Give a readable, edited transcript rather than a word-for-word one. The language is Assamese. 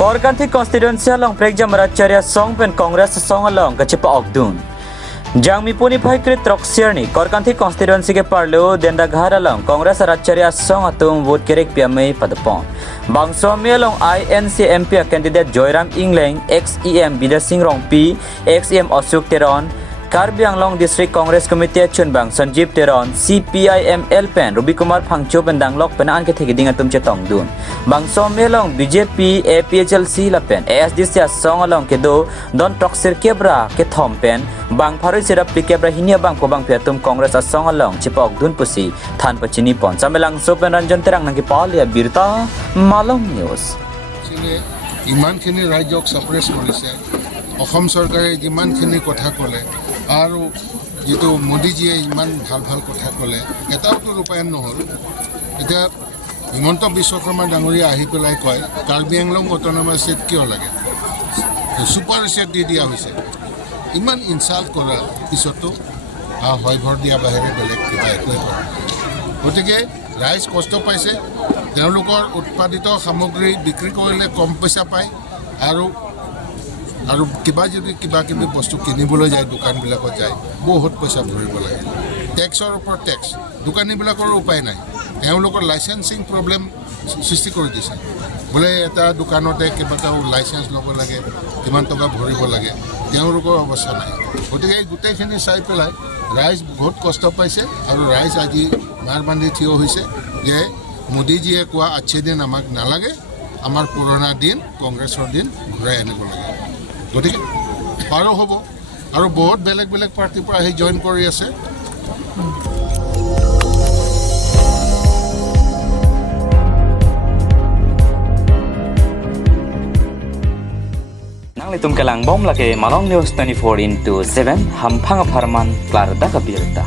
Korkanthi constituency along prekjam ratchari asong pen congress asong along kachepa'ok dun. Jang mi puni phai krit troksiarni Korkanthi constituency ke parlo denda ghar along congress ratchari asong atum vote kerek piamei padapon. Bangso mi along INC MP candidate Joyram Ingleng XEM Bidasing Rongpi XEM Osuk Teron Karbi Anglong District Congress Committee Chunbang Sanjeev Teron CPIML pen Ruby Kumar Phangcho pen danglok pen an ke thegiding atum chetong dun Bangso melong BJP APHLC la pen ASDC song along ke do don troksir kebra ke thom pen bang pharoi sirap pikebra hinia bang ko bang phetum Congress song along chepok dun pusi than pachini pon samelang so pen ranjan terang nang ke palia birta malong news ইমানখিনি ৰাজ্যক সাপ্ৰেছ কৰিছে অসম চৰকাৰে যিমানখিনি কথা ক'লে আৰু যেটো মোদীজীয়ে ইমান ভাল ভাল কথা ক'লে এটাওতো ৰূপায়ণ নহ'ল এতিয়া হিমন্ত বিশ্ব শৰ্মা ডাঙৰীয়া আহি পেলাই কয় কাৰ্বি আংলং অট'নমাছ ষ্টেট কিয় লাগে ছুপাৰ ষ্টেট দি দিয়া হৈছে ইমান ইনচাল্ট কৰাৰ পিছতো হয় ভৰ দিয়া বাহিৰে বেলেগ কিবা একোৱে কৰা গতিকে ৰাইজ কষ্ট পাইছে তেওঁলোকৰ উৎপাদিত সামগ্ৰী বিক্ৰী কৰিলে কম পইচা পায় আৰু কিবা যদি কিবা কিবি বস্তু কিনিবলৈ যায় দোকানবিলাকত যায় বহুত পইচা ভৰিব লাগে টেক্সৰ ওপৰত টেক্স দোকানীবিলাকৰ উপায় নাই তেওঁলোকৰ লাইচেন্সিং প্ৰব্লেম সৃষ্টি কৰি দিছে বোলে এটা দোকানতে কেইবাটাও লাইচেন্স ল'ব লাগে কিমান টকা ভৰিব লাগে তেওঁলোকৰ অৱস্থা নাই গতিকে এই গোটেইখিনি চাই পেলাই ৰাইজ বহুত কষ্ট পাইছে আৰু ৰাইজ আজি মাৰ বান্ধি থিয় হৈছে যে মোদীজীয়ে কোৱা আচ্ছে দিন আমাক নালাগে আমাৰ পুৰণা দিন কংগ্ৰেছৰ দিন ঘূৰাই আনিব লাগে গতিকে পাৰো হ'ব আৰু বহুত বেলেগ বেলেগ পাৰ্টিৰ পৰা আহি জইন কৰি আছে nang litum kelang bom lake malong news 24/7 hampang aparman klarda kabirta